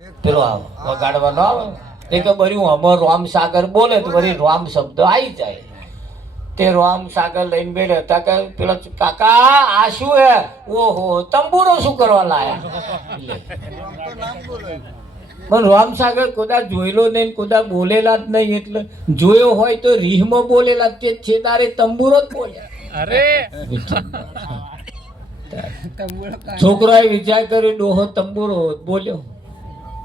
પેલો વગાડવાનો આવે તે કે બર્યું અમાર રામ સાગર બોલે તો વળી રામ શબ્દ આવી જાય. તે રામ સાગર લઈને બેઠા હતા કે પેલા કાકા આ શું હે? ઓહો તંબુરો શું કરવા લાયા? પણ રામ સાગર કોદા જોયેલો નહીં, કોદા બોલેલા જ નહીં, એટલે જોયો હોય તો રીહમાં બોલેલા તે છે તારે તંબુરો જ બોલ્યા. અરે છોકરાએ વિચાર કર્યો ડોહો તંબુરો બોલ્યો,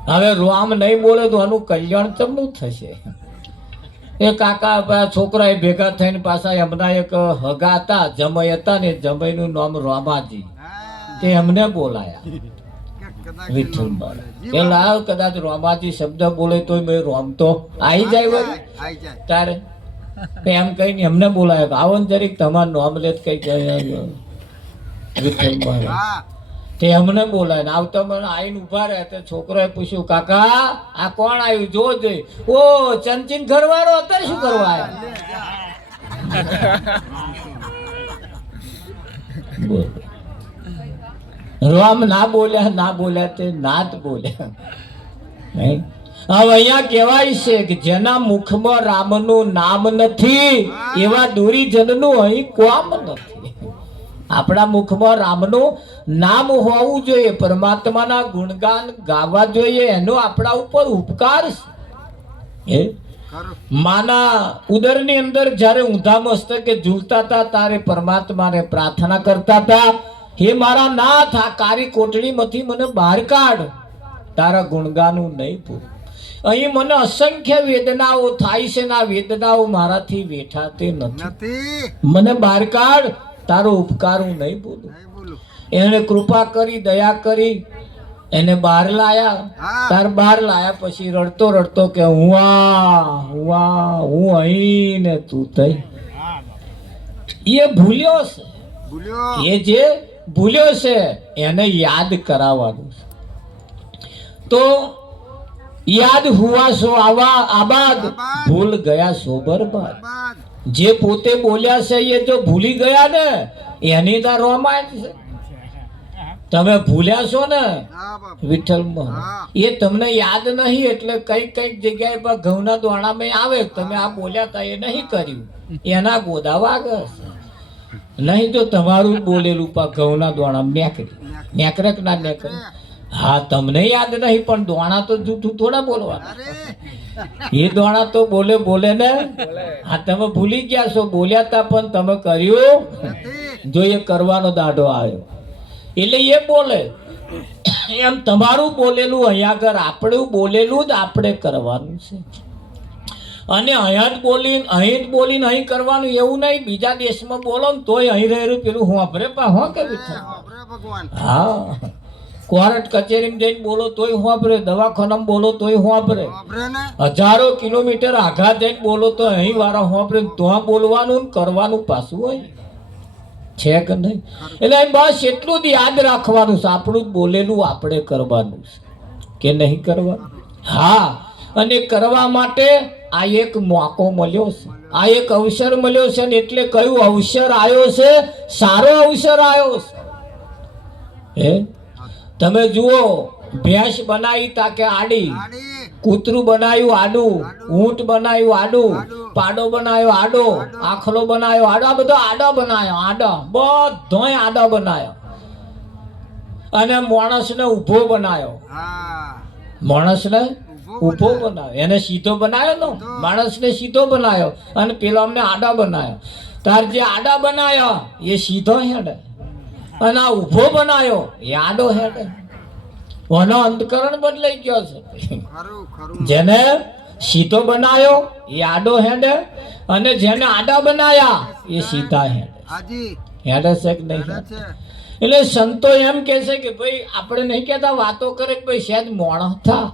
હવે રામ નહીં બોલે તો આનું કલ્યાણ ચમનું થશે. એ કાકા છોકરા ભેગા થઈને પાછા એમના એક હગા હતા, જમય હતા ને, જમયનું નામ રામાજી, તે એમને બોલાયા. વિઠ્ઠલ એ લાવ કદાચ રામાજી શબ્દ બોલે તો મેં રામ તો આવી જાય વળી તારે એમ કહીને એમને બોલાયા. આવો ને જરીક તમારું નામ લે કઈ જાય. વિઠ્ઠલ તે એમને બોલાય ને આવતા મને આવીને ઉભા રહ્યા. તે છોકરાએ પૂછ્યું કાકા આ કોણ આવ્યું જો જોઈ. ઓ ચંચીન ઘરવાળો અત્યારે શું કરવા આવ્યા? રામ ના બોલ્યા તે નાત બોલ્યા. હવે અહીંયા કહેવાય છે કે જેના મુખમાં રામનું નામ નથી એવા દુરીજનનું અહીં કોમ નથી. આપણા મુખમાં રામનું નામ હોવું જોઈએ, પરમાત્માના ગુણગાન ગાવા જોઈએ, એનો આપણા ઉપર ઉપકાર છે. માના ઉદરની અંદર જ્યારે ઊંધા મસ્તકે ઝૂલતા હતા ત્યારે પરમાત્માને પ્રાર્થના કરતા હતા, હે મારા નાથ આ કારી કોટડીમાંથી મને બહાર કાઢ, તારા ગુણગાનું નહીં પૂરું. અહીં મને અસંખ્ય વેદનાઓ થાય છે ને આ વેદનાઓ મારાથી વેઠાતી નથી, મને બહાર કાઢ, તારો ઉપકાર હું નહીં બોલું. એને કૃપા કરી, દયા કરી, એને બહાર લાયા. તાર બહાર લાયા પછી રડતો રડતો કે હું અહીં ને તું તઈ. એ ભૂલ્યો છે, એ જે ભૂલ્યો છે એને યાદ કરાવવાનું છે. તો યાદ હુઆ સો આબાદ, ભૂલ ગયા સો બરબાદ. જે પોતે બોલ્યા છે એ જો ભૂલી ગયા ને એની તો રોમાંચ છે. તમે ભૂલ્યા છો ને વિઠ્ઠલમાં, એ તમને યાદ નહીં એટલે કઈક જગ્યાએ પર ઘઉંના દોણામાં આવે તમે આ બોલ્યા હતા એ નહીં કર્યું, એના ગોદા વાગે નહીં તો તમારું બોલેલું પા ઘઉંના દોણા નેકરે ના નેકરે. હા તમને યાદ નહીં પણ દોણા તો જૂઠું થોડા બોલવાના, એ દોણા તો બોલે ને. હા તમે ભૂલી ગયા છો, બોલ્યા હતા પણ તમે કર્યું જો એ કરવાનો દાડો આવ્યો એટલે એ બોલે. એમ તમારું બોલેલું અહીંયા આગળ આપણું બોલેલું જ આપણે કરવાનું છે. અને અહીં જ બોલીને અહીં કરવાનું એવું નહીં. બીજા દેશમાં બોલો ને તોય અહીં રહેલું પેલું હોંભરે પા હો કે હા, કોર્ટ કચેરીમાં જઈને બોલો તોય હોંભરે, દવાખાનામાં બોલો તોય હોંભરે, હજારો કિલોમીટર આઘા જઈને બોલો તો અહીં વાળા હોંભરે. તો બોલવાનું કરવાનું પાછું હોય છે કે નહીં? એટલે બસ એટલું જ યાદ રાખવાનું છે, આપણું જ બોલેલું આપણે કરવાનું છે કે નહીં કરવાનું. હા, અને કરવા માટે આ એક મોકો મળ્યો છે, આ એક અવસર મળ્યો છે ને એટલે કયું અવસર આવ્યો છે? સારો અવસર આવ્યો છે. હે તમે જુઓ, ભેંસ બનાવી તાકે આડી, કૂતરું બનાવ્યું આડું, ઊંટ બનાવ્યું આડું, પાડો બનાવ્યો આડો, આખલો બનાવ્યો આડો, આ બધો આડો બનાવ્યો, બધોય આડો બનાવ્યો. અને માણસને ઊભો બનાવ્યો, માણસને ઊભો બનાવ્યો, એને સીધો બનાવ્યો ને, માણસને સીધો બનાવ્યો અને પેલો અમને આડા બનાવ્યો. તાર જે આડા બનાવ્યો એ સીધો હેડે અને આ ઊભો બનાવ્યો એ આડો હેડે. એનો અંતકરણ બદલાઈ ગયો છે. જેને સીધો બનાવ્યો એ આડો હેડે અને જેને આડા બનાવ્યા એ સીધા હેડે છે કે નહીં? એટલે સંતો એમ કે છે કે ભાઈ આપણે નહીં કહેતા વાતો કરે કે ભાઈ સહેજ મોણસ થા.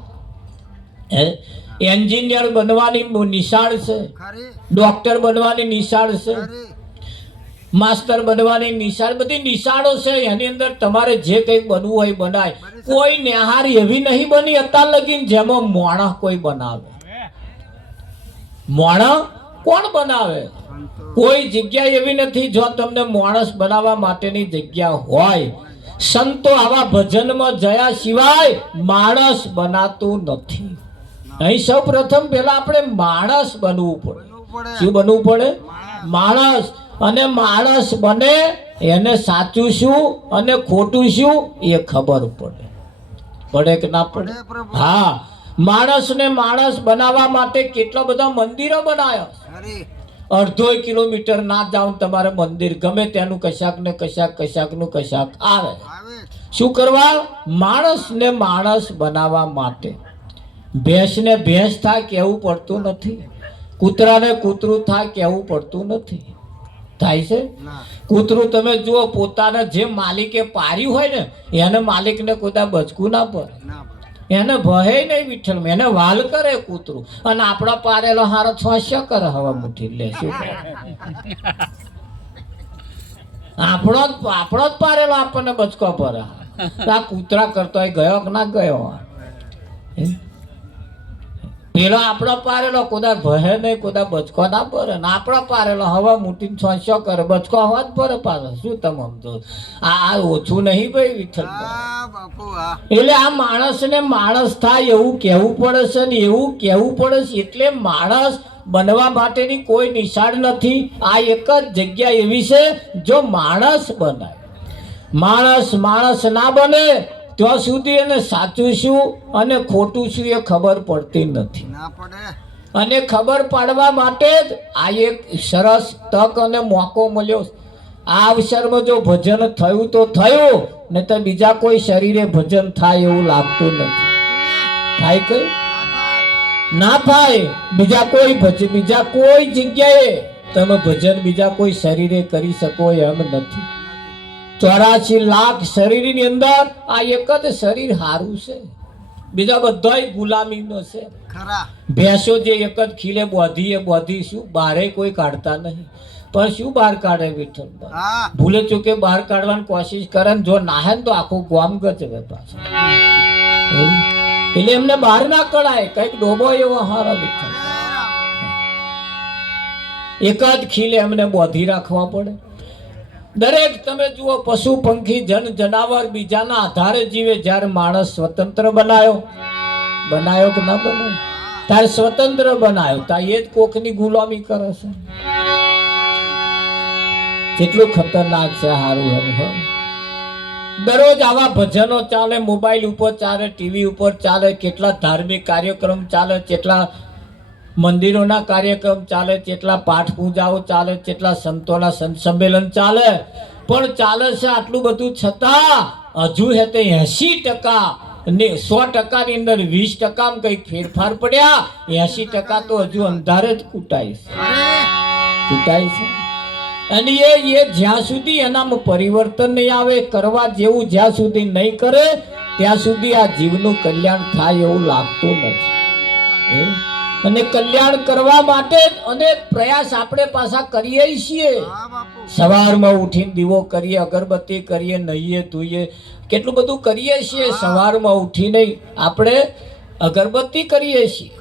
એન્જિનિયર બનવાની નિશાળ છે, ડોક્ટર બનવાની નિશાળ છે, માસ્ટર બનવાની નિશાળ, બધી નિશાળો છે. એની અંદર તમારે જે કંઈ બનવું હોય બનાય. કોઈ નેહાર એવી નહીં બની અત્યાર લગીન જેમાં મોણા કોઈ બનાવે. મોણા કોણ બનાવે? કોઈ જગ્યા એવી નથી જો તમને માણસ બનાવવા માટેની જગ્યા હોય સંતો આવા ભજનમાં જયા સિવાય માણસ બનાતું નથી. અહીં સૌ પ્રથમ પેલા આપણે માણસ બનવું પડે. શું બનવું પડે? માણસ. અને માણસ બને એને સાચું શું અને ખોટું શું એ ખબર પડે. પડે કે ના પડે? હા, માણસને માણસ બનાવવા માટે કેટલા બધા મંદિરો બનાવ્યા. અડધો કિલોમીટર ના જાવ તમારે મંદિર ગમે ત્યાંનું કશાક ને કશાક નું કશાક આવે. શું કરવા? માણસને માણસ બનાવવા માટે. ભેંસને ભેંસ થાય કેવું પડતું નથી. કૂતરાને કૂતરું થાય કેવું પડતું નથી. થાય છે? કૂતરું તમે જુઓ, પોતાને જે માલિકે પાર્યું હોય ને એને માલિકને કોઈ બચકું ના પડે. એને ભય નહીં વિઠ્ઠલ, એને વાલ કરે કૂતરું. અને આપણા પારેલો હારો છ કરે હવા મુઠી લે. શું આપણો જ પારેલો આપણને બચકો પડે. આ કૂતરા કરતો ગયો કે ના ગયો? પેલો આપણો પારેલો કોદા ભહે નહીં, કોદા બચકો ના પડે. ને આપણો પારેલો હવા મૂટીને છ કરે, બચકો હવા જ પડે પાછો. શું તમે સમજો? આ ઓછું નહીં ભાઈ વિઠ્ઠલ. એટલે આ માણસને માણસ થાય એવું કહેવું પડે છે ને એવું કહેવું પડે છે. એટલે માણસ બનવા માટેની કોઈ નિશાળ નથી. આ એક જ જગ્યા એવી છે જો માણસ બનાય. માણસ ના બને ત્યાં સુધી એને સાચું શું અને ખોટું શું એ ખબર પડતી નથી. અને ખબર પાડવા માટે જ આ એક સરસ તક અને મોકો મળ્યો. આ અવસરમાં જો ભજન થયું તો થયું, ને તો બીજા કોઈ શરીરે ભજન થાય એવું લાગતું નથી. થાય કે ના થાય? બીજા કોઈ જગ્યાએ તમે ભજન બીજા કોઈ શરીરે કરી શકો એમ નથી. 84 લાખ શરીરની અંદર આ એક જ શરીર હારું છે. બીજા બધાય ગુલામીનો છે. ભેંસો જે એક જ ખીલે બોધી શું બહારે કોઈ કાઢતા નહીં. પણ શું બહાર કાઢે વિઠ્ઠલ? ભૂલે ચૂકે બહાર કાઢવાની કોશિશ કરે ને જો નાહે તો આખું ગામ ગચવે પાછું. એટલે એમને બહાર ના કઢાય. કઈક ડોબો એવો હારો વિઠ્ઠલ. એક જ ખીલે એમને બોધી રાખવા પડે. દરેક તમે જુઓ, પશુ પંખી જનાવર બીજાના આધારે જીવે. જ્યારે માણસ સ્વતંત્ર બનાયો કે ના બનાયો? ત્યારે સ્વતંત્ર બનાયો ત્યાં એ જ કોકની ગુલામી કરે છે. કેટલું ખતરનાક છે. હારું હવે દરરોજ આવા ભજનો ચાલે, મોબાઈલ ઉપર ચાલે, ટીવી ઉપર ચાલે, કેટલા ધાર્મિક કાર્યક્રમ ચાલે, કેટલા મંદિરોના કાર્યક્રમ ચાલે, કેટલા પાઠ પૂજાઓ ચાલે, કેટલા સંતોના સંમેલન ચાલે. પણ ચાલે છે આટલું બધું છતાં હજુ હે તે 80% ને 100% ની અંદર 20% કંઈક ફેરફાર પડ્યા. 80% તો હજુ અંધારે જ કૂટાય છે. અને એ જ્યાં સુધી એનામાં પરિવર્તન નહીં આવે, કરવા જેવું જ્યાં સુધી નહીં કરે ત્યાં સુધી આ જીવનું કલ્યાણ થાય એવું લાગતું નથી. અને કલ્યાણ કરવા માટે અનેક પ્રયાસ આપણે પાછા કરીએ છીએ. સવારમાં ઉઠીને દીવો કરીએ, અગરબત્તી કરીએ, નહીએ ધોઈએ, કેટલું બધું કરીએ છીએ. સવારમાં ઉઠીને આપણે અગરબત્તી કરીએ છીએ.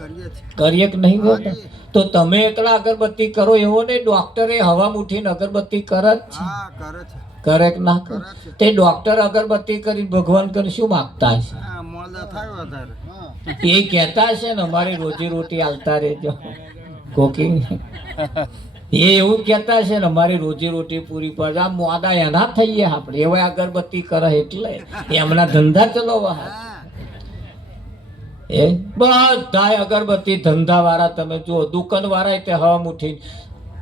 કરીએ કે નહીં હોતા? તો તમે એકલા અગરબત્તી કરો એવો નહીં. ડોક્ટરે હવામાં ઉઠીને અગરબત્તી કરે જ છે. કરે કે ના કરે? તે ડોક્ટર અગરબત્તી કરી ભગવાન કરી શું માગતા હશે? એ કહેતા હશે ને અમારી રોજી રોટી આલતા રહેજો કોકિંગ. એ એવું કહેતા હશે ને અમારી રોજી રોટી પૂરી પડે. આ મોડા એના થઈએ આપણે. એવા અગરબત્તી કરે એટલે એમના ધંધા ચલાવવા. એ બધા અગરબત્તી ધંધા વાળા તમે જુઓ, દુકાન વાળા તે હવામાં ઉઠીને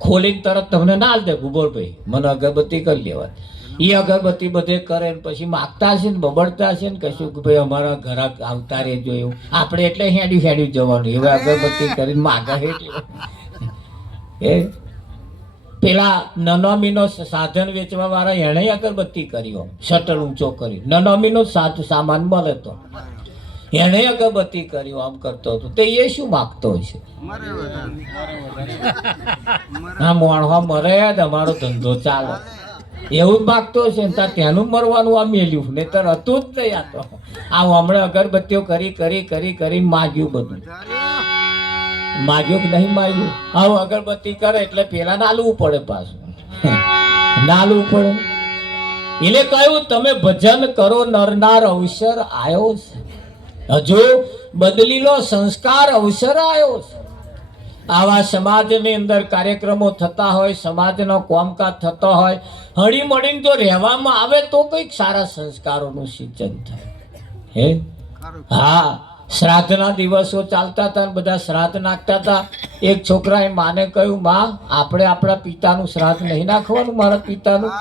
ખોલીને તરત તમને ના દે. ભૂગોળભાઈ મને અગરબત્તી કરી લેવા. એ અગરબત્તી બધે કરે ને પછી માગતા હશે ને બબડતા હશે ને કશું કે ભાઈ અમારા ઘરાક આવતા રહેજો એવું. આપણે એટલે હેડ્યું જવાનું. એવા અગરબત્તી કરીને માગા એટલે એ પેલા નનોમીનો સાધન વેચવા વાળા એને અગરબત્તી કર્યો, શટર ઊંચો કર્યો. નનોમીનો સામાન મળે તો એને અગરબત્તી કર્યો, આમ કરતો હતો. તે એ શું માગતો હશે? હા, મોણવા મરે જ અમારો ધંધો ચાલે એવું જ માગતો હશે ને. ત્યાંનું મરવાનું આ મેલ્યું ને તર હતું જ નહીં. આ તો આ હમણાં અગરબત્તીઓ કરી માગ્યું બધું. માગ્યું કે નહીં માગ્યું? આવું અગરબત્તી કરે એટલે પેલા નાલવું પડે પાછું. નાલવું પડે એટલે કહ્યું તમે ભજન કરો નરનાર અવસર આવ્યો છે, હજુ બદલી લો સંસ્કાર અવસર આવ્યો છે. આવા સમાજની અંદર કાર્યક્રમો થતા હોય, સમાજનો કોમકાજ થતો હોય, હળી મળીને જો રહેવામાં આવે તો કંઈક સારા સંસ્કારોનું સિંચન થાય. હે હા, શ્રાદ્ધના દિવસો ચાલતા હતા ને બધા શ્રાદ્ધ નાખતા હતા. એક છોકરાએ માને કહ્યું, માં આપણે આપણા પિતાનું શ્રાદ્ધ નહીં નાખવાનું, મારા પિતાનું.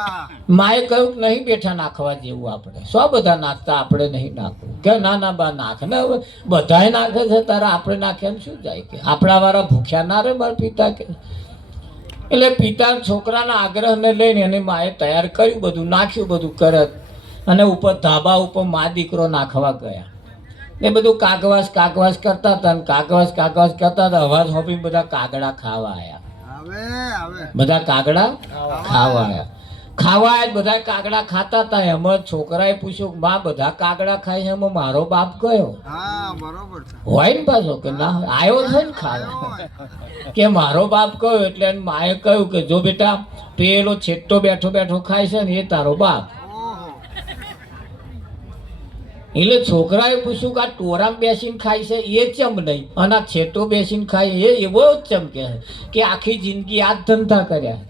માએ કહ્યું કે નહીં બેઠા, નાખવા જેવું આપણે શું બધા નાખતા, આપણે નહીં નાખવું. કે ના ના બા નાખ ને, હવે બધાએ નાખે છે તારે આપણે નાખ્યા શું જાય, કે આપણા વાળા ભૂખ્યા ના રે મારા પિતા કે. એટલે પિતા છોકરાના આગ્રહને લઈને એની માએ તૈયાર કર્યું, બધું નાખ્યું, બધું કરે અને ઉપર ધાબા ઉપર મા દીકરો નાખવા ગયા. એ બધું કાગવાસ કાગવાસ કરતા હતા ને કાગવાસ કરતા હતા. અવાજ હોપી બધા કાગડા ખાવા આવ્યા, બધા કાગડા ખાવા આવ્યા. બધા કાગડા ખાતા હતા. એમાં છોકરાએ પૂછ્યું, માં બધા કાગડા ખાય છે, એમાં મારો બાપ કયો હોય ને પાછો કે ના આવ્યો છે ને ખાવા, કે મારો બાપ કયો. એટલે માએ કહ્યું કે જો બેટા પેલો છેટો બેઠો બેઠો ખાય છે ને એ તારો બાપ. એટલે છોકરાએ પૂછ્યું કે આ ટોરામ બેસીને ખાય છે એ ચમ નહીં, અને આ છેટો બેસીને ખાય એ એવો જ ચમ કે આખી જિંદગી આ જ ધંધા કર્યા.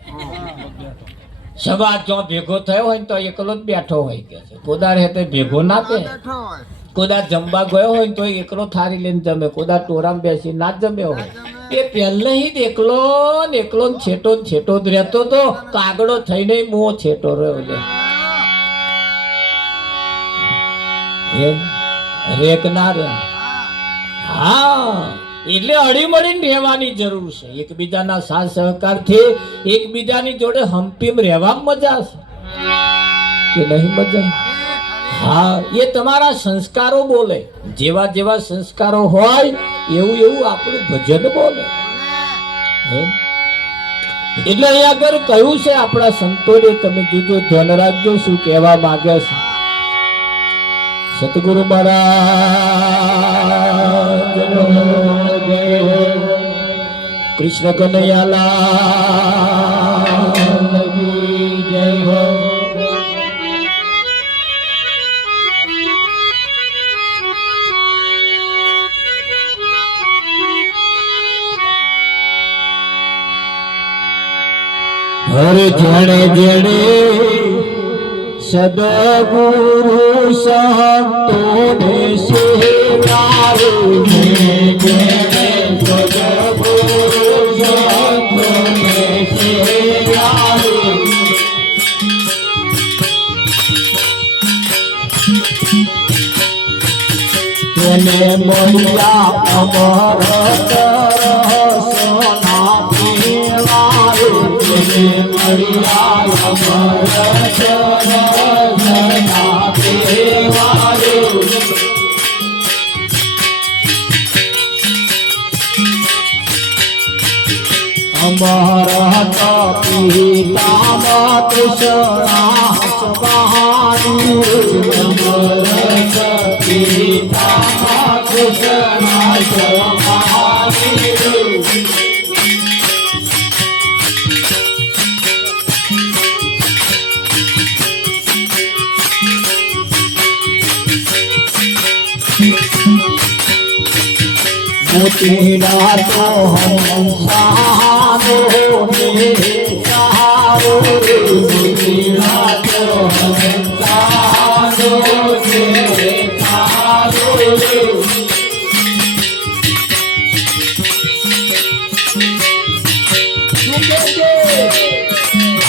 સમાજ જો ભેગો થયો હોય ને તો એકલો જ બેઠો હોય કે છે, કોદાર હેતે ભેગો ના બે. કોદાર જમવા ગયો હોય ને તો એકલો થારી લઈને જમે, કોદાર ટોરામ બેસી ના જ જમ્યો હોય. એ પહેલે જ એકલો ને છેટો જ રહેતો તો કાગડો થઈને મો છેટો રહ્યો છે. હા, એટલે હળીમળીને રહેવાની જરૂર છે. એકબીજાના સાથ સહકારથી એકબીજાની જોડે હંપીમ રહેવામાં મજા છે કે નહીં મજા? હા, એ તમારા સંસ્કારો બોલે. જેવા જેવા સંસ્કારો હોય એવું આપણું ભજન બોલે. એટલે અહીંયા આગળ કહ્યું છે આપણા સંતોએ, તમે જોજો ધ્યાન રાખજો શું કહેવા માંગે છે. સતગુરુ મહારાજ કૃષ્ણ કનૈયાલાલ જય હો. હર જેણે જેણે સદગુરુ સંતોને સેવારે, સદગુરુ સંતોને સેવારે, તેને મળ્યા અમરત રસના પીવારે, તેને મળ્યા અમરત રસના પીવારે. અમરત પિતા કૃષ્ણા સવારી, અમરત પિતા કૃષ્ણા સવારી. મોતીના તો હંસાનો ને સહારો, મોતીના તો હંસાનો ને સહારો.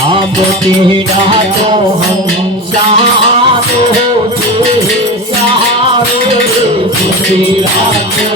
આ મોતીના તો હંસાનો ને સહારો, મોતીના તો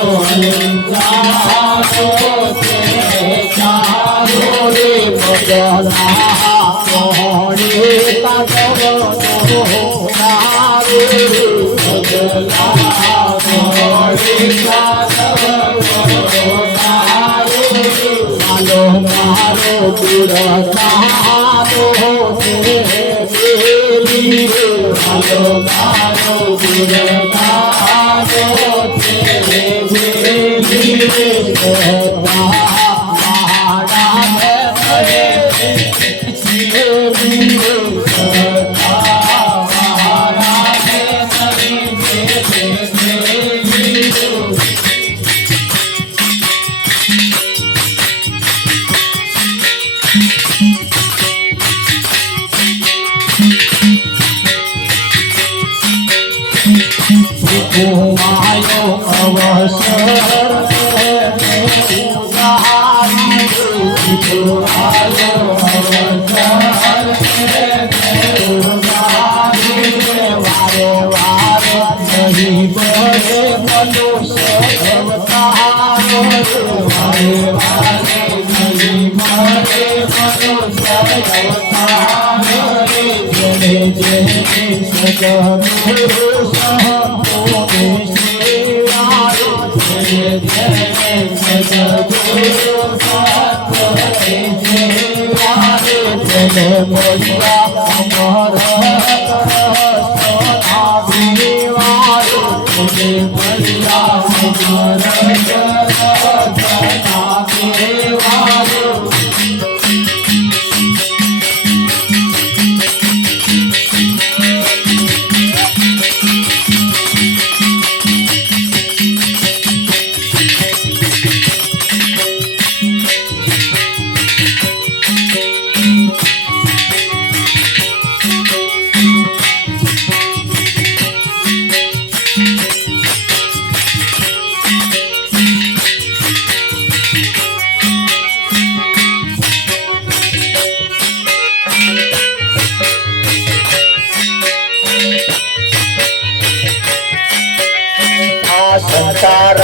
સંસાર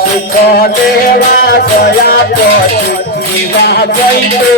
સુખ દેવા ગયા પછી જીવા ગઈ તો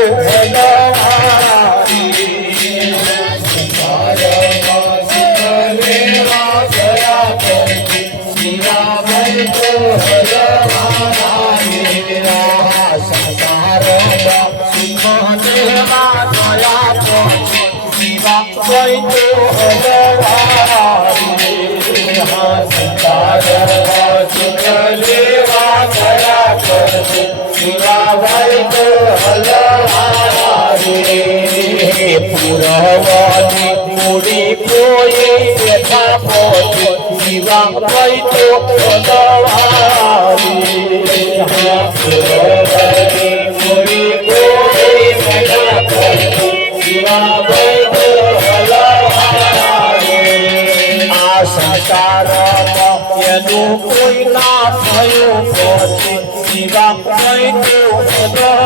પુરવાની પૂરી કોઈ બેઠા પોતે જીવા ગઈ તો પૂરી કોઈ બેઠા પોતે જીવા ગઈ તો આ સંસારમાં એનું કોઈ ના થયું પછી જીવા ગઈ તો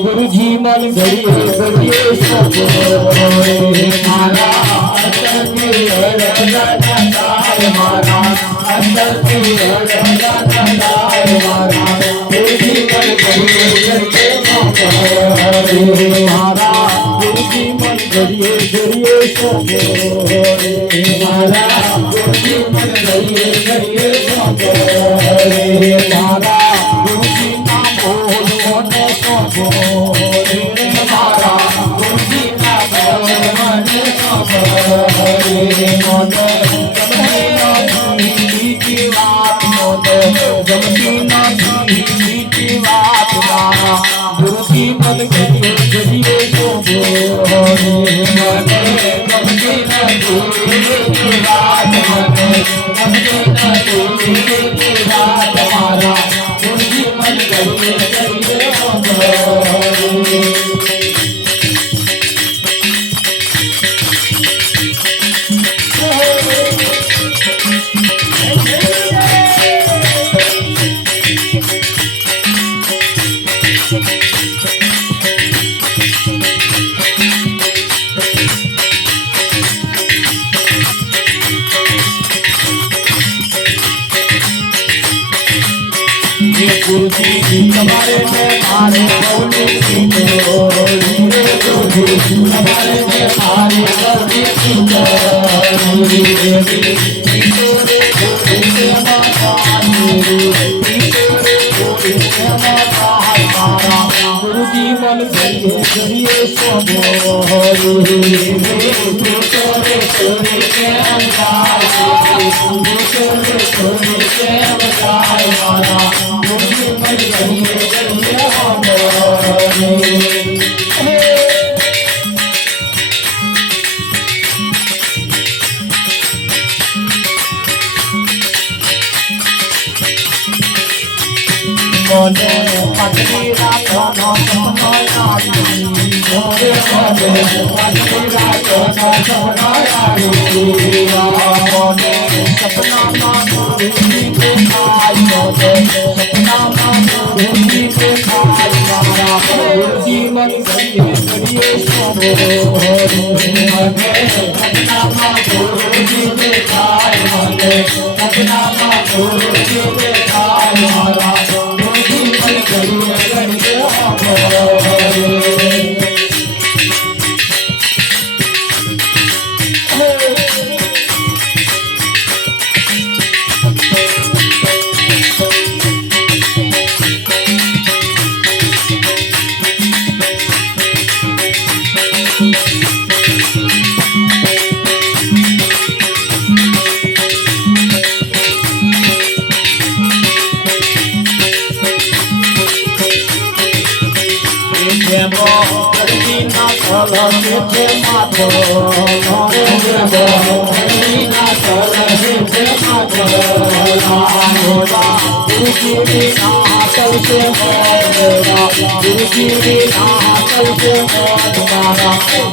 गुरुजी मन घड़िए घड़िए मारा શોભો રે મારા ગુરુજી મન ઘડીએ ઘડીએ શોભો રે મારા ગુરુજી ના બોલો ને શોભો રે મારા ગુરુજી ના બોલો મને શોભો રે મને બીજી વાત ગમતી નથી બીજી વાત ગુરુજી મન ઘડીએ ઘડીએ શોભો રે મને ગમતી નથી બીજી વાત મને ગમતી નથી બીજી વાત મારા ગુરુજી મન ઘડીએ ઘડીએ શોભો રે गुरुजी तुम्हारे में मारे बोले गुरुजी तुम्हारे में मारे बोले गुरुजी मन घड़िए घड़िए शोभो Mone patri rato no sono yari Mone patri rato no sono yari Mone sapna mano ruhi ke khai Mone sapna mano ruhi ke khai Mara guruji man ghadiye ghadiye shobho Mone sapna mano ruhi ke khai Mone sapna mano ruhi ke khai Mara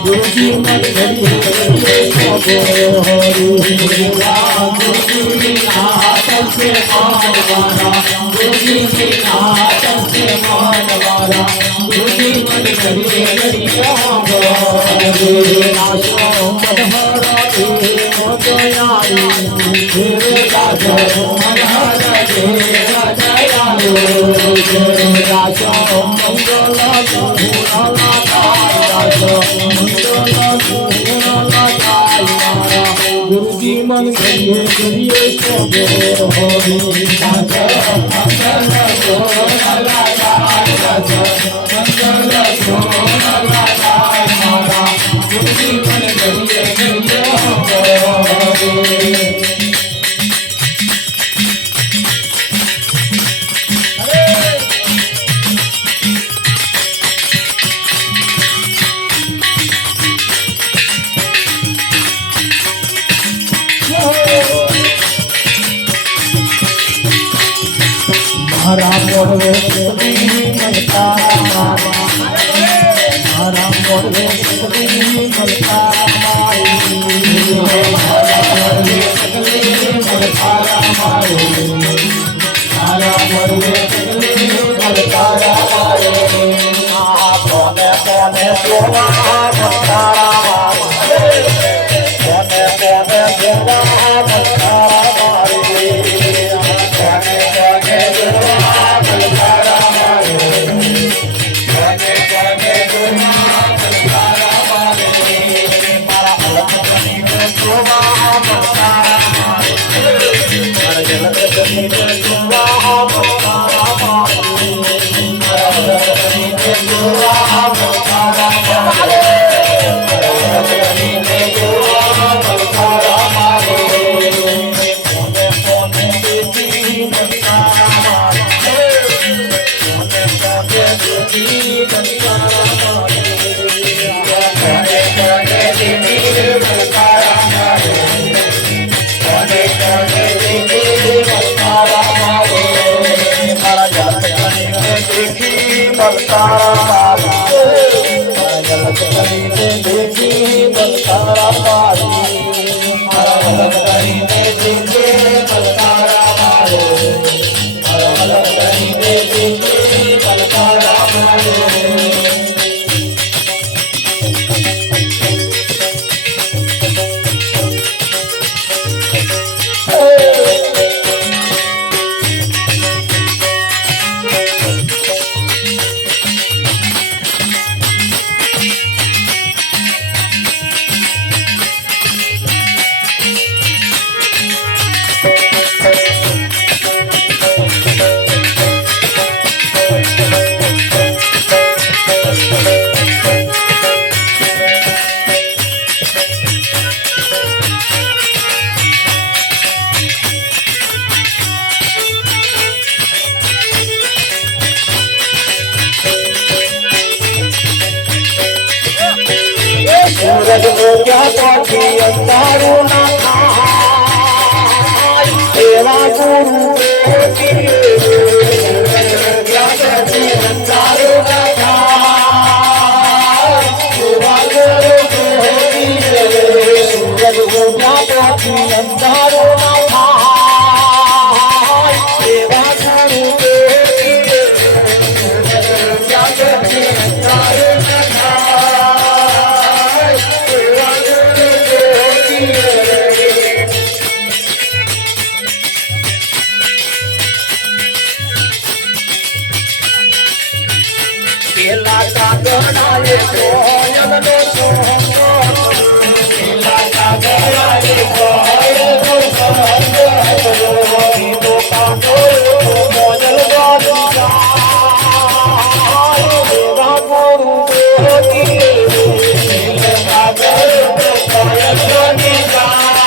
गुरुजी मन घड़िए घड़िए शोभो गुरुजी हाथल से मानवारा गुरुजी हाथल से मानवारा गुरुजी मन घड़िए घड़िए शोभो आशो मनहरा दयालु तेरे राजा मनहरा दयालु राजा मंगल गुरुजी मन घड़िए घड़िए शोभो गुरुजी मन घड़िए घड़िए हरा मोड़वे मलता हरा मोड़वे मलता हरा मोड़वे मलता कोने कोने सोना मलता कोने कोने सोना मलता કરીને દેખી બલકારા મારી અલગ કરીને દેખી બલકારા મારે અલગ કરીને દેખી બલકારા મારે सूरज को क्या पहुंची अंधारों ना खाए सेवा गुरु सूरज को क्या पहुंची अंधारों ना खाए सेवा गुरु सूरज को क्या पहुंची अंधारों ना खाए सेवा गुरु क्या पहुंची अंधारों ना પેલા કાગડાએ કોયલનો સોંગો પેલા કાગડાએ કોયલનો સોંગો તો કાગડો મોજલ ગાય દેવા ગુરુ દેવતી પેલા કાગડો કોયલનો ગાય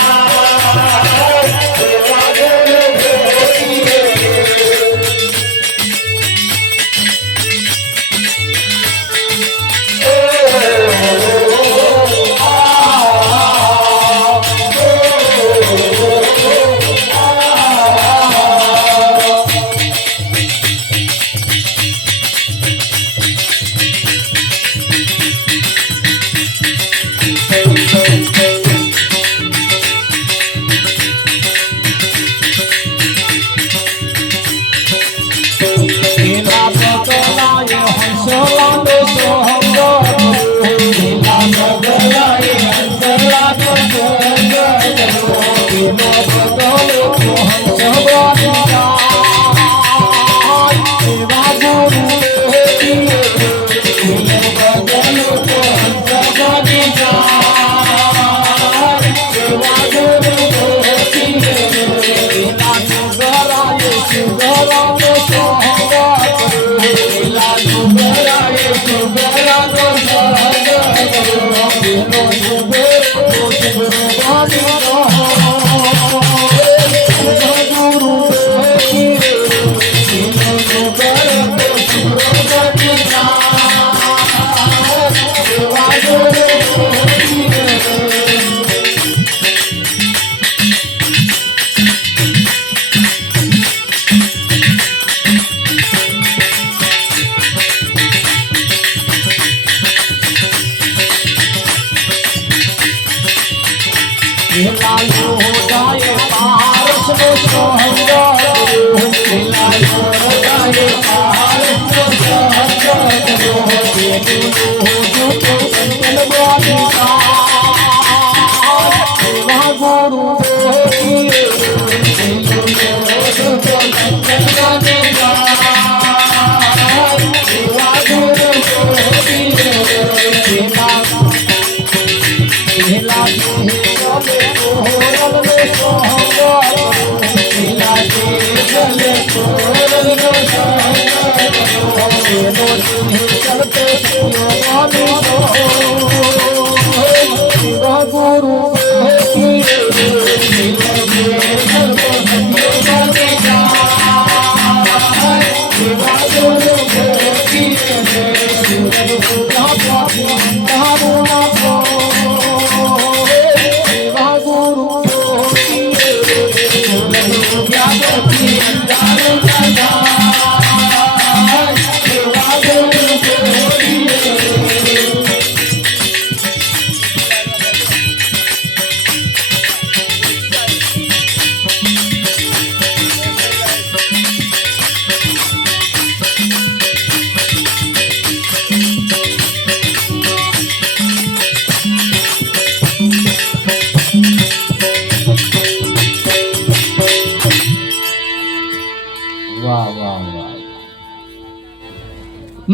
દેવા ગુરુ દેવતી चलते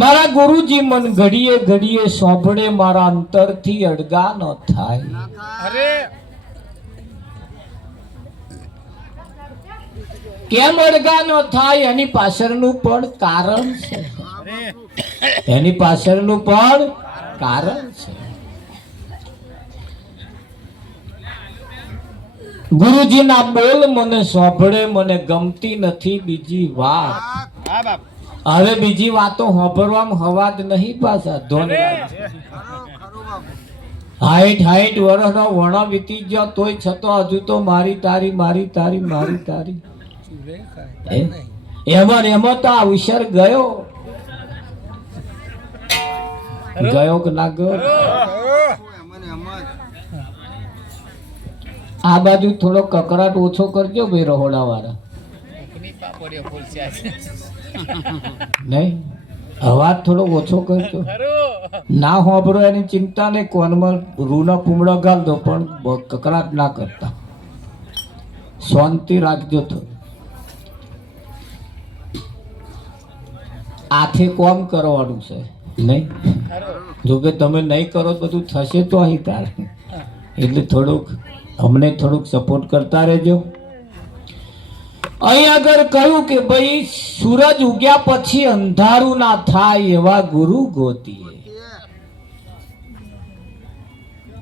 મારા ગુરુજી મન ઘડીએ ઘડીએ સોંભળે, મારા અંતરથી અડગા ન થાય. કેમ અડગા ન થાય એની પાછળનું પણ કારણ છે. એની પાછળનું પણ કારણ છે. ગુરુજીના બોલ મને સોંભળે, મને ગમતી નથી બીજી વાત. હવે બીજી વાતો સાંભળવામાં હવા જ નહીં પાછા. હાઈટ વર્ષનો વણો વીતી ગયો તોય છતો હજુ તો મારી તારી મારી તારી મારી તારી. એમાં તો આ વિસર ગયો કે ના ગયો? આ બાજુ થોડો કકરાટ ઓછો કરજો ભાઈ રહોડા વાળા. નહીં અવાજ થોડો ઓછો કરજો. ના હોબરો એની ચિંતા નહીં, કોનમાં રૂના પૂમડા ગાલ દો પણ કકરાટ ના કરતા. શાંતિ રાખજો થોડું. આથી કોમ કરવાનું છે નહીં. જો કે તમે નહીં કરો બધું થશે તો અહીં તારે. એટલે થોડુંક અમને થોડુંક સપોર્ટ કરતા રહેજો. અહીં આગળ કહ્યું કે ભાઈ સૂરજ ઉગ્યા પછી અંધારું ના થાય એવા ગુરુ ગોતીએ.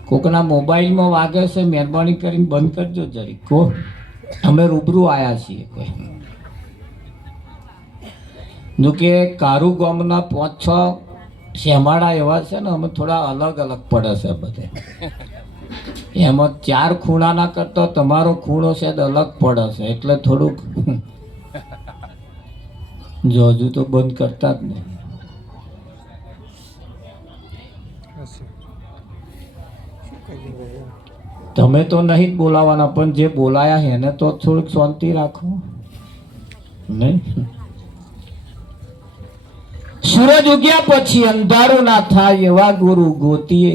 કોકના મોબાઈલમાં વાગે છે, મહેરબાની કરીને બંધ કરજો જરી. કો અમે રૂબરૂ આયા છીએ. જો કે કારુ ગામના 5-6 શેમાડા એવા છે ને, અમે થોડા અલગ અલગ પડે છે બધે. એમાં 4 ખૂણાના કરતો તમારો ખૂણો છે અલગ પડે છે. એટલે થોડુંક જો હજુ તો બંધ કરતા જ નહીં. તમે તો નહીં જ બોલાવાના, પણ જે બોલાયા એને તો થોડીક શાંતિ રાખો નહીં. સૂરજ ઉગ્યા પછી અંધારું ના થાય એવા ગુરુ ગોતીએ.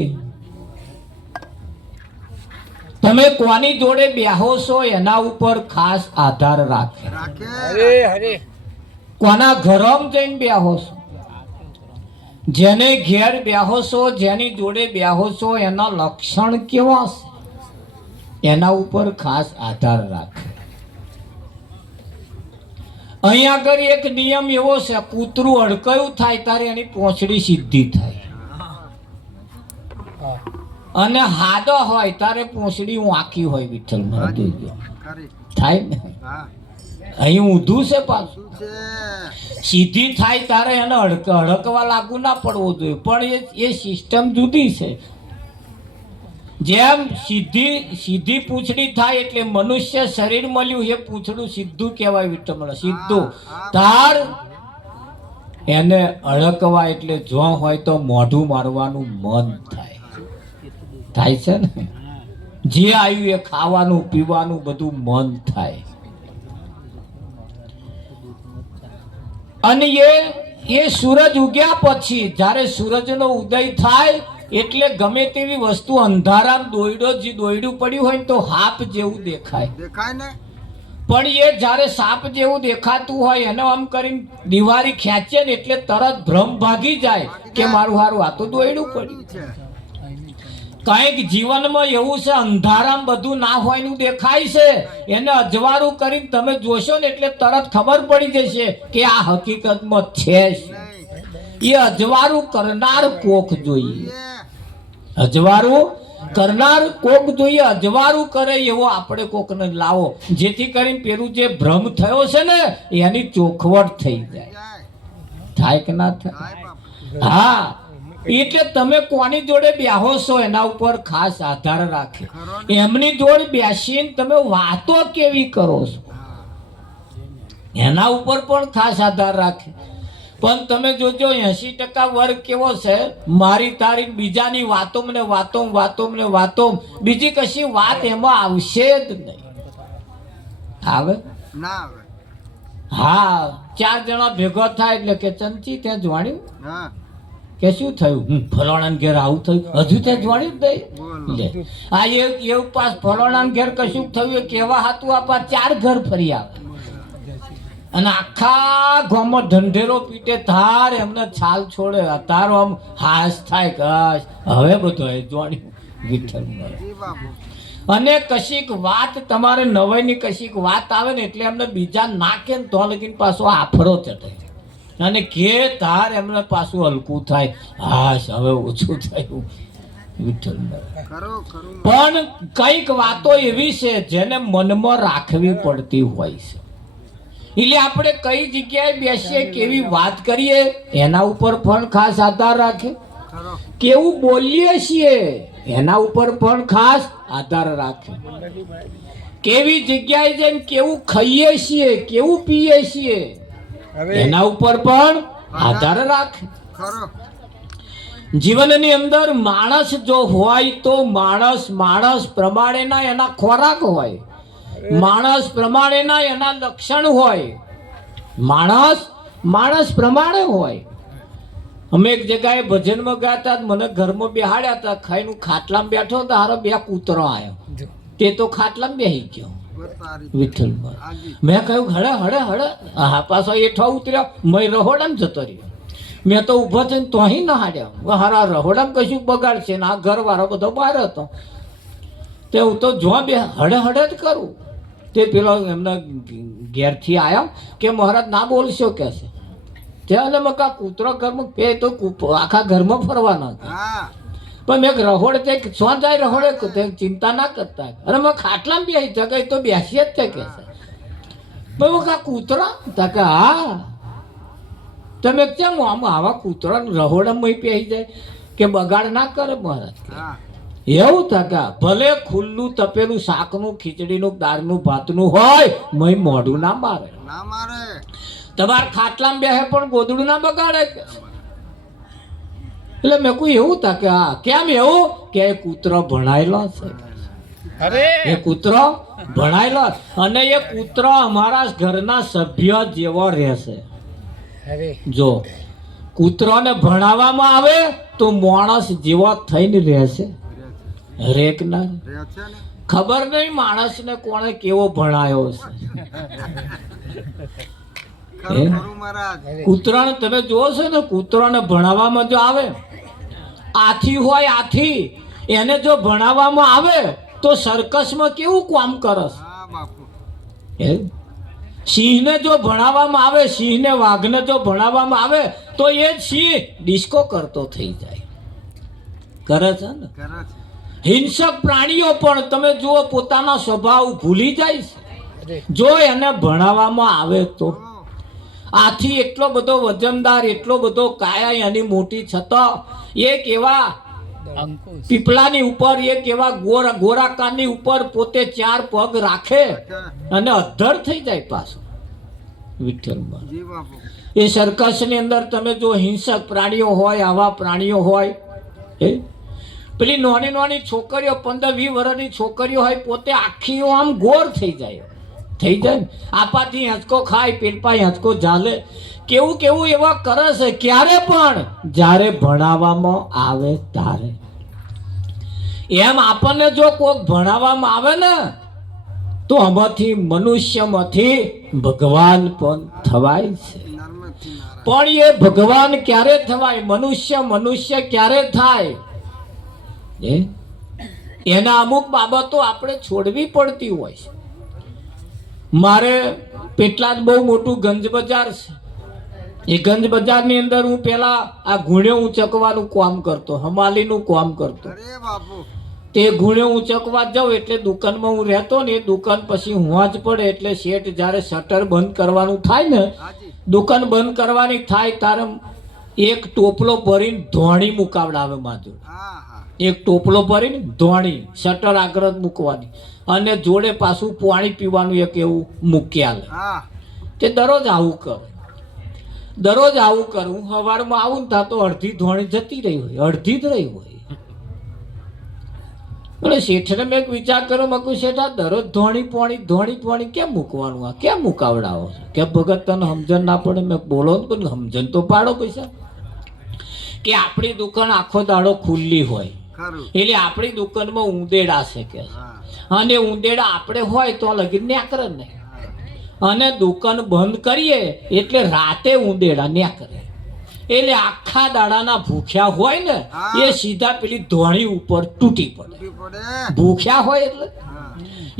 તમે કોની જોડે બેહો છો એના ઉપર ખાસ આધાર રાખે. કોના ઘરમાં જઈને બેહો છો, જેને ઘેર બેહો છો, જેની જોડે બેહો છો એના લક્ષણ કેવા છે એના ઉપર ખાસ આધાર રાખે. અહીં આગળ એક નિયમ એવો છે, કૂતરું અડકયું થાય ત્યારે એની પોંછડી સીધી થાય, અને હાદો હોય ત્યારે પોંછડી વાંકી હોય. વિઠ્ઠલ થાય ને, અહીં ઊંધું છે પાછું. સીધી થાય ત્યારે એને અડકવા લાગુ ના પડવો જોઈએ, પણ એ સિસ્ટમ જુદી છે. જેમ સીધી પૂંછડી થાય એટલે મનુષ્ય શરીર મળ્યું એ પૂંછડું સીધું કહેવાય. વિઠ્ઠલ સીધું તાર એને અડકવા એટલે જો હોય તો મોઢું મારવાનું મન થાય છે ને. જે આવ્યું એ ખાવાનું પીવાનું બધું મન થાય. અને એ સૂરજ ઉગ્યા પછી જ્યારે સૂરજનો ઉદય થાય એટલે ગમે તેવી વસ્તુ અંધારામાં દોયડું પડ્યું હોય તો હાપ જેવું દેખાય ને. પણ એ જ્યારે સાપ જેવું દેખાતું હોય એને આમ કરીને દિવાળી ખેંચે ને એટલે તરત ભ્રમ ભાગી જાય કે મારું હારું આ તો દોયડું પડ્યું. કંઈક જીવનમાં એવું છે, અંધારામાં બધું ના હોય નું દેખાય છે, એને અજવાળું કરીને તમે જોશો ને એટલે તરત ખબર પડી જશે કે આ હકીકતમાં છે. એ અજવાળું કરનાર કોક જોઈએ. અજવાળું કરનાર કોક જોઈએ. અજવાળું કરે એવો આપણે કોકને લાવો, જેથી કરીને પેલું જે ભ્રમ થયો છે ને એની ચોખવટ થઈ જાય. થાય કે ના થાય? હા, એટલે તમે કોની જોડે બેહો છો એના ઉપર ખાસ આધાર રાખે. એમની જોડે બેસીને તમે વાતો કેવી કરો છો એના ઉપર પણ ખાસ આધાર રાખે. પણ તમે જોજો 80% વર્ગ કેવો છે, મારી તારી બીજાની વાતો મને વાતો બીજી કશી વાત એમાં આવશે જ નહીં. આવે ના આવે? હા, 4 જણા ભેગો થાય એટલે કે ચંચી ત્યાં જોણ્યું કે શું થયું? ફલાણા ઘેર આવું થયું, હજુ ત્યાં જોણ્યું જ નહીં. આ એવું પાસ ફલાણા ઘેર કશું થયું કેવા હતું આપા 4 ઘર ફરી આવે. અને આખા ગામમાં ઢંઢેરો પીટે તાર એમને છાલ છોડે તારો આમ હાસ થાય કે હાશ, હવે બધું એ જોડ્યું વિઠ્ઠલ મળે. અને કશીક વાત તમારે નવાઈની કશીક વાત આવે ને એટલે એમને બીજા નાખે ને તો લગીને પાછો આફરો ચટે અને કે તાર એમને પાછું હલકું થાય, હાશ હવે ઓછું થયું વિઠ્ઠલ મળે. પણ કઈક વાતો એવી છે જેને મનમાં રાખવી પડતી હોય છે. એટલે આપણે કઈ જગ્યાએ બેસીએ, કેવી વાત કરીએ એના ઉપર પણ ખાસ આધાર રાખે. કેવું બોલીએ છીએ એના ઉપર પણ ખાસ આધાર રાખે. કેવી જગ્યાએ જઈને કેવું ખાઈએ છીએ, કેવું પીએ છીએ એના ઉપર પણ આધાર રાખે. જીવનની અંદર માણસ જો હોય તો માણસ પ્રમાણેના એના ખોરાક હોય, માણસ પ્રમાણેના એના લક્ષણ હોય, માણસ પ્રમાણે હોય. અમે એક જગ્યાએ ભજનમાં ગયા હતા, મને ઘરમાં બેહાડ્યા હતા, ખાઈને ખાટલામાં બેઠો તો હારો બે કૂતરો આવ્યો, તે તો ખાટલામાં બેસી ગયો વિઠ્ઠલમાં. મેં કહ્યું હળે હળે હળે, હા પાછો એઠો ઉતર્યો, મેં રહોડામાં જતો રહ્યો. મેં તો ઊભો થઈને તોહી ના હાડ્યા, હારા રહોડામાં કશું બગાડશે ને આ ઘરવાળો બધો બહાર હતો. તે હું તો જો બે હળે હળે જ કરું. તે પેલો એમના ઘેરથી આવ્યો કે મહારાજ ના બોલશો કે છે. ત્યાં મેં કા કૂતરો ઘરમાં કે તો આખા ઘરમાં ફરવાના હતા. પણ મેં રહોડ તે શું જાય રહોડે ચિંતા ના કરતા. અરે મેં ખાટલામાં બેસી જગ્યાએ તો બેસી જ તે કે છે. મેં કા કૂતરા તા કે હા. તમે કેમ આમ આવા કૂતરા રહોડામાં બેસી જાય કે બગાડ ના કરે મહારાજ. એવું થકા ભલે ખુલ્લું તપેલું શાકનું ખીચડીનું દાળનું ભાતનું હોય મય મોઢું ના મારે. તમારે ખાટલામાં બેસે પણ ગોદડું ના બગાડે. એટલે મેં કોઈ એવું થકે હા કેમ એવું કે એ કૂતરો ભણાયેલો છે, એ કૂતરો ભણાયેલો અને એ કૂતરો અમારા ઘરના સભ્ય જેવો રહેશે. જો કૂતરોને ભણાવવામાં આવે તો માણસ જેવો થઈને રહેશે. હરેક ના ખબર નહીં માણસને કોણે કેવો ભણાયો છે. કૂતરાને તમે જોવો છો ને, કૂતરાને ભણાવવામાં જો આવે, આથી હોય આથી એને જો ભણાવવામાં આવે તો સર્કસમાં કેવું કામ કરસ. સિંહને જો ભણાવવામાં આવે, સિંહને વાઘને જો ભણાવવામાં આવે તો એ સિંહ ડિસ્કો કરતો થઈ જાય. કરે છે ને. હિંસક પ્રાણીઓ પણ તમે જુઓ પોતાના સ્વભાવ ભૂલી જાય છે જો એને ભણાવવામાં આવે તો. આથી એટલો બધો વજનદાર, એટલો બધો કાયા એની મોટી છતાં એક એવા પીપળાની ઉપર, એક એવા ગોરાકાની ઉપર પોતે 4 પગ રાખે અને અધ્ધર થઈ જાય પાછો વિઠ્ઠલમાં. એ સર્કસની અંદર તમે જો હિંસક પ્રાણીઓ હોય, આવા પ્રાણીઓ હોય, પેલી નાની નાની છોકરીઓ 15-20 વર્ષની છોકરીઓ હોય પોતે આખી આમ ગોર થઈ જાય ને. આપાથી હેંચકો ખાય, પેલપા હેંચકો ઝાલે, કેવું કેવું એવા કરે છે. ક્યારે પણ જ્યારે ભણાવવામાં આવે ત્યારે. એમ આપણને જો કોઈક ભણાવવામાં આવે ને તો આમાંથી મનુષ્યમાંથી ભગવાન પણ થવાય છે. પણ એ ભગવાન ક્યારે થવાય, મનુષ્ય ક્યારે થાય, એના અમુક બાબતો આપણે છોડવી પડતી હોય છે. મારે પેટલા જ બહુ મોટું ગંજ બજાર છે. એ ગંજ બજારની અંદર હું પેલા આ ગુણ્યો ઊંચકવાનું કામ કરતો, હમાલીનું કામ કરતો. તે ગુણ્યો ઊંચકવા જાઉં એટલે દુકાનમાં હું રહેતો ને, એ દુકાન પછી હુંજ પડે એટલે શેઠ જ્યારે શટર બંધ કરવાનું થાય ને, દુકાન બંધ કરવાની થાય ત્યારે એક ટોપલો ભરીને ધોણી મુકાવડાવે માજો. એક ટોપલો ભરીને ધોણી શટર આગળ મૂકવાની અને જોડે પાછું પાણી પીવાનું એક એવું મૂક્યા લે. તે દરરોજ આવું કરું. હું સવારમાં આવું ને તો અડધી ધોણી જતી રહી હોય, અડધી જ રહી હોય. એટલે શેઠને મેં એક વિચાર કર્યો, મેં કહ્યું શેઠ આ દરરોજ ધોણી કેમ મૂકવાનું, આ કેમ મુકાવડાવો કે ભગત તને સમજણ ના પડે. મેં બોલો ને સમજણ તો પાડો પૈસા કે આપણી દુકાન આખો દાડો ખુલ્લી હોય એટલે આપણી દુકાનમાં ઉંદેડા છે કે, અને ઉંદેડા આપણે હોય તો લગી નેકરે નહીં. અને દુકાન બંધ કરીએ એટલે રાતે ઉંદેડા ન્યા કરે. એટલે આખા દાડાના ભૂખ્યા હોય ને એ સીધા પેલી ધોણી ઉપર તૂટી પડે. ભૂખ્યા હોય એટલે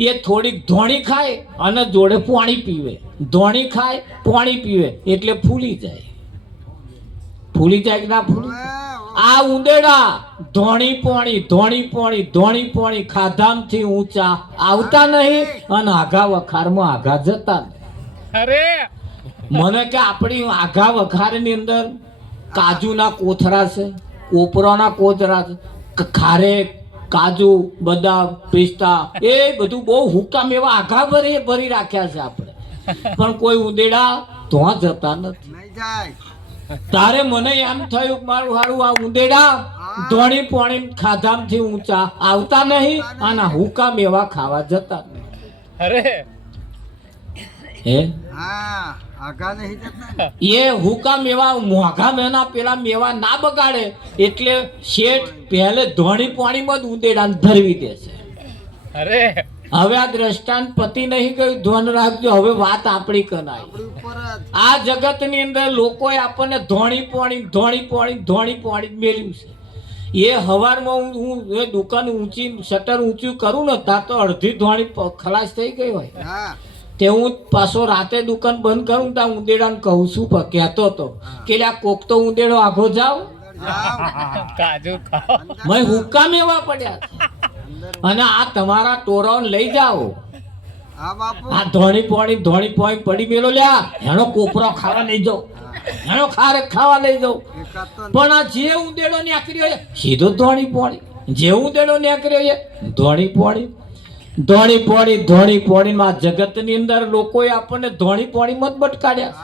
એ થોડીક ધોણી ખાય અને જોડે પાણી પીવે. ધોણી ખાય પાણી પીવે એટલે ફૂલી જાય. ફૂલી જાય કે ના ફૂલી? આ ઉંદેડા ધોણી પોણી ખાધામથી ઊંચા આવતા નહીં અને આઘા વખારમાં આઘા જતા નહીં. અરે મને કે આપણી આઘા વખારની અંદર કાજુના કોથરા છે, કોપરાના કોથરા છે, ખારેક, કાજુ, બદામ, પિસ્તા એ બધું બહુ હુકામ એવા આઘા ભરી રાખ્યા છે આપણે. પણ કોઈ ઉંદેડા તો જતા નથી. તારે મને એમ થયું મારું હારું આ ઉંદેડા ધોણી પોણી ખાધામથી ઊંચા આવતા નહીં અને હુકામ એવા ખાવા જતા નહીં. અરે હે આઘા નહીં જતા. એ હુકામ એવા મોઘા મેના પેલા મેવા ના બગાડે એટલે શેઠ પહેલે ધોણી પાણીમાં જ ઉંદેડાને ધરવી દે છે. અરે હવે આ દ્રષ્ટાંત પતિ નહીં ગયું, ધ્યાન રાખજો. હવે વાત આપણી કનાય. આ જગતની અંદર લોકોએ આપણને ધોણી પાણી મેળ્યું છે. એ હવારમાં હું એ દુકાન ઊંચી શટર ઊંચું કરું ને ત્યાં તો અડધી ધોણી ખલાસ થઈ ગઈ હોય. તે હું પાછો રાતે દુકાન બંધ કરું ત્યાં ઉંદેડાને કહું છું કહેતો હતો કે આ કોક તો ઉંદેડો આઘો જાવ. કાજુ ખાઓ. મેં હુકામ એવા પડ્યા છે. અને આ તમારા ટોરાઓને લઈ જાઓ. આ ધોણી પોણી પડી મેલો લ્યા એનો કોપરો ખાવા લઈ જાઓ, એનો ખારેક ખાવા લઈ જાઓ. પણ આ જે ઉંદેડો નીકળ્યો છે સીધો ધોણી પોણી, જે ઉંદેડો નીકળ્યો છે ધોણી પોણી માં જગતની અંદર લોકોએ આપણને ધોણી પોણીમાં જ બટકાડ્યા.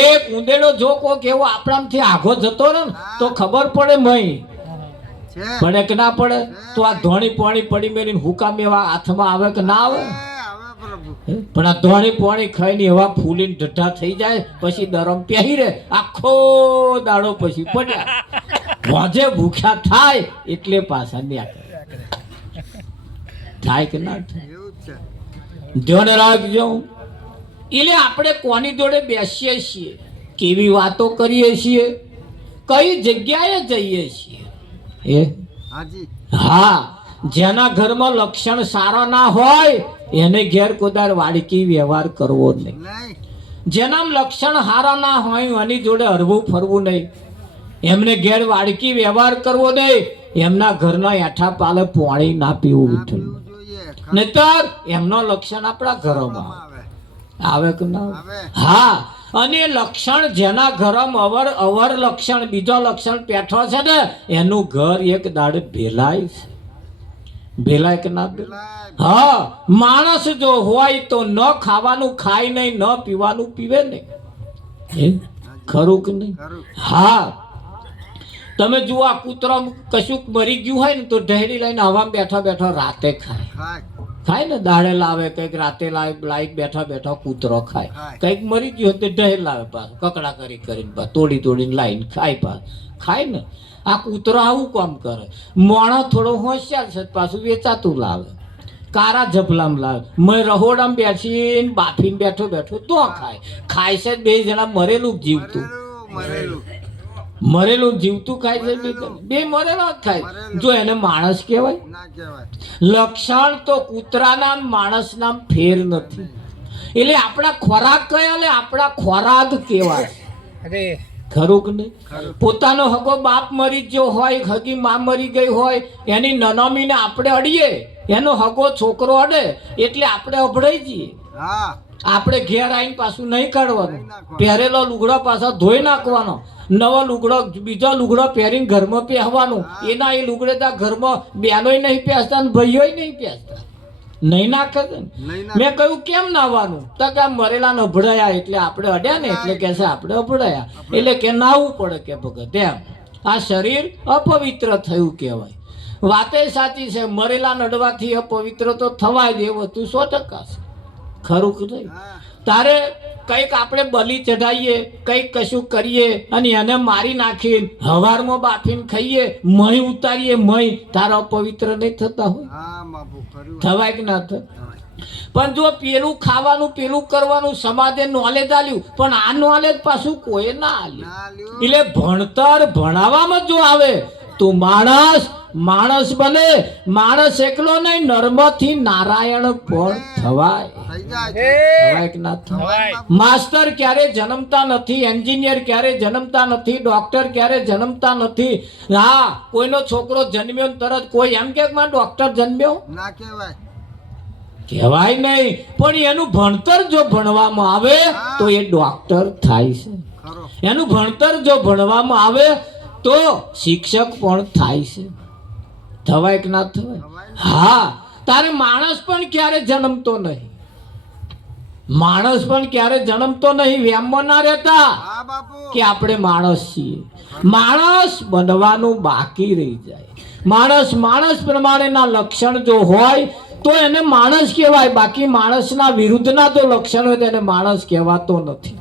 એક ઉંદેડો જો કોક એવો આપણામાંથી આઘો જતો રહે ને તો ખબર પડે મય પડે કે ના પડે. તો આ ધોણી પોણી પડી મેલીને હુકામ એવા હાથમાં આવે કે ના આવે? પણ આ ધોણી પોણી ખાઈને એવા ફૂલીને ઢઢા થઈ જાય પછી દરમ પહેરી રે આખો દાડો પછી પડ્યા. મોજે ભૂખ્યા થાય એટલે પાછા ન્યા કરે. થાય કે ના થાય? ધ્યાન રાખજો. એટલે આપણે કોની જોડે બેસીએ છીએ, કેવી વાતો કરીએ છીએ, કઈ જગ્યાએ જઈએ છીએ. હા, જેના ઘરમાં લક્ષણ સારા ના હોય એને ઘેર કોદાર વાડકી વ્યવહાર કરવો નહીં. જેના લક્ષણ સારા ના હોય એની જોડે હરવું ફરવું નહીં. એમને ઘેર વાડકી વ્યવહાર કરવો નહીં. એમના ઘરના એઠા પાલે પાણી ના પીવું વિઠ્ઠલ. નહીતર એમનો લક્ષણ આપણા ઘરોમાં આવે કે ના? હા, અને લક્ષણ જેના ઘરમાં અવર લક્ષણ બીજો લક્ષણ પેઠો છે ને એનું ઘર એક દાડે ભેલાય છે. ભેલાય કે ના ભેલાય? હા, માણસ જો હોય તો ન ખાવાનું ખાય નહીં, ન પીવાનું પીવે નહીં. ખરું કે નહીં? હા, તમે જુઓ આ કૂતરો કશુંક મરી ગયું હોય ને તો ઢહેરી લઈને હવામાં બેઠા રાતે ખાય ને. દાડે લાવે કંઈક, રાતે લાવી બેઠા કૂતરો ખાય. કંઈક મરી ગયું તો ઢહેર લાવે પાછું કકડા કરીને તોડીને લાવીને ખાય ને. આ કૂતરો આવું કામ કરે. મોણો થોડો હોશિયાર છે પાછું વેચાતું લાવે, કારા ઝપલામાં લાવે. મેં રહોડામાં બેસીને બાફીને બેઠો તો ખાય છે. બે જણા મરેલું જીવતું ખાય છે. બે મરેલા જ ખાય. જો એને માણસ કહેવાય? લક્ષણ તો કૂતરાના માણસના ફેર નથી. એટલે આપણા ખોરાક કયા લે આપણા ખોરાક કેવા? ખરું કે નહીં? પોતાનો હગો બાપ મરી ગયો હોય, હગી માં મરી ગઈ હોય, એની નનામીને આપણે અડીએ, એનો હગો છોકરો અડે એટલે આપણે અભડાઈ જઈએ. આપણે ઘેર આવીને પાછું નહીં કાઢવાનું. પહેરેલો લુગડો પાછો ધોઈ નાખવાનો, નવો લુગડો બીજો લુગડો પહેરીને ઘરમાં પહેરવાનું. એના એ લુગડે ત્યાં ઘરમાં બહેનોય નહીં પહેરતા ને ભાઈઓય નહીં પહેરતા. નહીં નાખે ને. મેં કહ્યું કેમ નાવાનું? તો કે મરેલા ને અભડાયા એટલે આપણે અડ્યા ને એટલે કે છે આપણે અભડાયા એટલે કે નાવું પડે કે ભગત. એમ આ શરીર અપવિત્ર થયું કહેવાય. વાતે સાચી છે, મરેલા નડવાથી અપવિત્ર તો થવાય જ, એ વસ્તુ 100% છે. ખરું કે નહીં? તારે કંઈક આપણે બલી ચઢાવીએ, કંઈક કશું કરીએ અને એને મારી નાખીને હવારમાં બાફીને ખાઈએ, મહી ઉતારીએ, મહી તારા અપવિત્ર નહીં થતા હોય? થવાય કે ના થાય? પણ જો પેલું ખાવાનું પેલું કરવાનું સમાજે નોલેજ આલ્યું, પણ આ નોલેજ પાછું કોઈ ના આલ્યું. ના લ્યો. એટલે ભણતર ભણાવવામાં જો આવે તો માણસ બને. માણસ એકલો નહીં, નર્મથી નારાયણ પણ થવાય. થઈ જાય. થવાય કે ના થવાય? હવાય. માસ્ટર ક્યારે જન્મતા નથી, એન્જિનિયર ક્યારે જન્મતા નથી, ડોક્ટર ક્યારે જન્મતા નથી. હા, કોઈનો છોકરો જન્મ્યો ને તરત કોઈ એમ કે માં ડોક્ટર જન્મ્યો ના કહેવાય. કહેવાય નહીં. પણ એનું ભણતર જો ભણવામાં આવે તો એ ડોક્ટર થાય છે. ખરો. એનું ભણતર જો ભણવામાં આવે તો શિક્ષક પણ થાય છે. થવાય કે ના થવાય? હા, તારે માણસ પણ ક્યારે જન્મતો નહીં. માણસ પણ ક્યારે જન્મતો નહીં. વેમમાં ના રહેતા હા બાપુ. કે આપણે માણસ છીએ. માણસ બનવાનું બાકી રહી જાય. માણસ પ્રમાણેના લક્ષણ જો હોય તો એને માણસ કહેવાય. બાકી માણસના વિરુદ્ધના જો લક્ષણ હોય તો એને માણસ કહેવાતો નથી.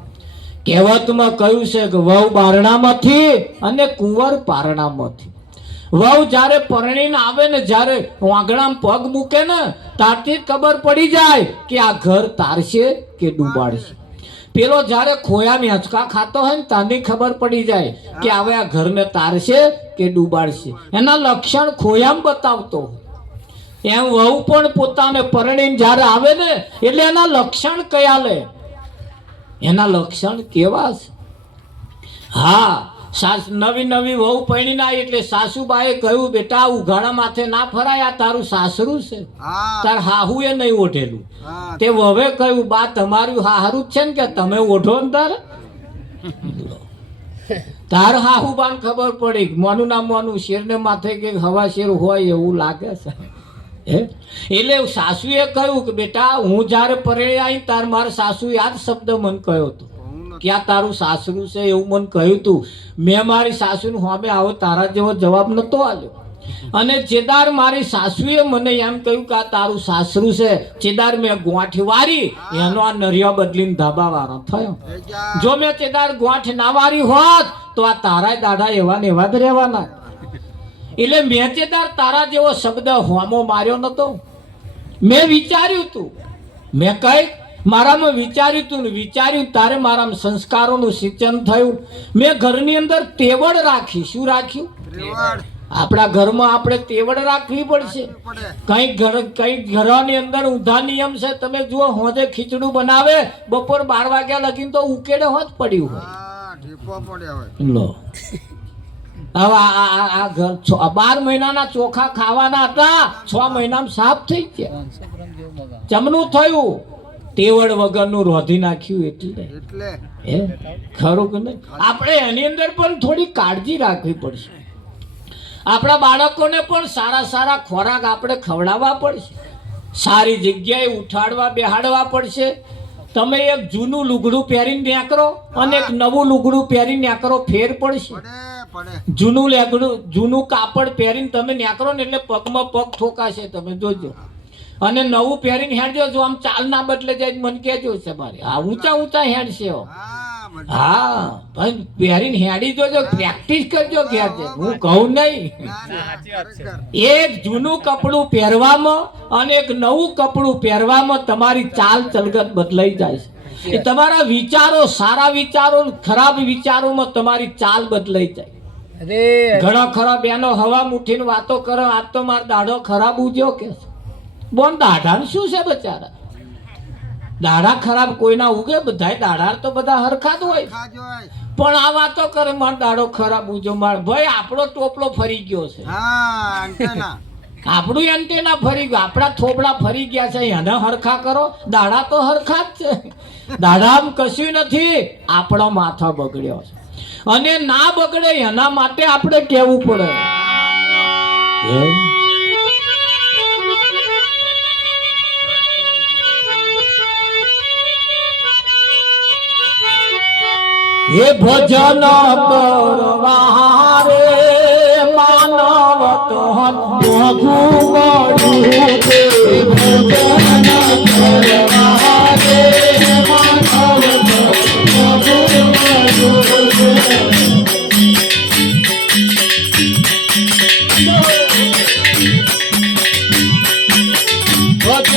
કહેવતમાં કહ્યું છે કે વહુ બારણામાંથી અને કુંવર પારણામાંથી. વહુ જ્યારે પરણીને આવે ને, જ્યારે આંગણામાં પગ મૂકે ને, ત્યારથી જ ખબર પડી જાય કે આ ઘર તારશે કે ડૂબાડશે. પેલો જ્યારે ખોયાની હંચકા ખાતો હોય ને, ત્યાંની ખબર પડી જાય કે હવે આ ઘરને તારશે કે ડૂબાડશે. એના લક્ષણ ખોયામાં બતાવતો હોય. એમ વહુ પણ પોતાને પરણીને જ્યારે આવે ને, એટલે એના લક્ષણ કયા લે, એના લક્ષણ કેવા છે. હા, નવી વહુ પરણીને આવી એટલે સાસુબાએ કહ્યું, બેટા ઉઘાડા માથે ના ફરાય, આ તારું સાસરું છે, હા. તાર હાહુએ નહીં ઓઢેલું. હા. તે વહુએ કહ્યું, બા તમારું હાહરું જ છે ને કે તમે ઓઢો ને તાર. તાર હાહુબાન ખબર પડી મોનું ના મોનું, શેરને માથે કે હવા શેર હોય એવું લાગે છે. એટલે સાસુએ કહ્યું કે બેટા હું જ્યારે પરણી આવી તાર મારા સાસુ યાદ શબ્દ મને કહ્યો હતો કે આ તારું સાસરું છે એવું મને કહ્યું તું. મેં મારી સાસુને સામે આવો તારા જેવો જવાબ નતો આલ્યો. અને ચેદાર મારી સાસુએ મને એમ કહ્યું કે આ તારું સાસરું છે, ચેદાર મેં ગોઠ વારી, એનો આ નરિયા બદલીને ધાબા વાળો થયો. થઈ જાય. જો મેં ચેદાર ગોઠ ના વારી હોત તો આ તારા દાડા એવા ને એવા જ રહેવાના. એટલે મેં ચેદાર તારા જેવો શબ્દ હોમો માર્યો નતો. મેં વિચાર્યું તું, મેં કઈ મારામાં વિચાર્યું તું ને વિચાર્યું તારે મારામાં સંસ્કારોનું સિંચન થયું. મેં ઘરની અંદર તેવડ રાખી. શું રાખ્યું? રેવાડ. આપણા ઘરમાં આપણે તેવડ રાખવી પડશે. પડે. કઈ ઘરની અંદર ઊંધા નિયમ છે. તમે જુઓ, હોજે ખીચડું બનાવે, બપોર 12 વાગ્યા લગીને તો ઉકેડે હોત પડ્યું હોય. હા, ઢીપો પડે હવે. લો, હવે આ ઘર 12 મહિનાના ચોખા ખાવાના હતા, 6 મહિનામાં સાફ થઈ ગયા. 500 ગ્રામ જેવું મગા. ચમનું થયું, તેવડ વગરનું રોધી નાખ્યું. એટલે હે, ખરું કે નહીં? આપણે એની અંદર પણ થોડી કાળજી રાખવી પડશે. આપણા બાળકોને પણ સારા ખોરાક આપણે ખવડાવવા પડશે. સારી જગ્યાએ ઉઠાડવા બેહાડવા પડશે. તમે એક જૂનું લુગડું પહેરીને નીકળો અને એક નવું લુગડું પહેરીને નીકળો, ફેર પડશે. પડે. જૂનું કાપડ પહેરીને તમે નીકળો ને એટલે પગમાં પગ ઠોકાશે, તમે જોજો. અને નવું પહેરીને હેડજો. જો આમ ચાલ ના બદલે જાય મને કહેજો છે મારે. આ ઊંચા હેડશે. હા, હા ભાઈ, પહેરીને હેડી જોજો, પ્રેક્ટિસ કરજો ઘેર જઈને. હું કહું નહીં. સાચી વાત છે. એક જૂનું કપડું પહેરવામાં અને એક નવું કપડું પહેરવામાં તમારી ચાલ ચલગત બદલાઈ જાય છે. એ તમારા વિચારો, સારા વિચારો, ખરાબ વિચારોમાં તમારી ચાલ બદલાઈ જાય. અરે ઘણા ખરા બેનો હવા મુઠીને વાતો કરે, આજ તો મારો દાઢો ખરાબ ઉજ્યો કે બોન. દાઢાનું શું છે બચારા? દાઢા ખરાબ કોઈના ઉગે? બધાય દાઢા તો બધા હરખા જ હોય. ખાજો હોય. પણ આ વાતો કરે મારો દાઢો ખરાબ ઉજો. માર ભાઈ, આપણો ટોપલો ફરી ગયો છે. હા, અંટેના. આપણું એન્ટેના ફરી ગયું, આપણા થોબડા ફરી ગયા છે. એને હરખા કરો. દાઢા તો હરખા જ છે. દાઢામાં કશું નથી. આપણો માથો બગડ્યો છે. અને ના બગડે એના માટે આપણે કહેવું પડે. હે ભજન કરવા રે માનવ તો મોઘું પડ્યું છે. ભજન કરવા રે માનવ તો મોઘું પડ્યું છે. ભજન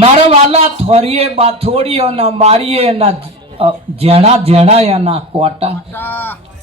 મારા વાલા થોરીએ બાથોડીઓ ના મારીએ ના જેણા જેણા એના કોટા ટા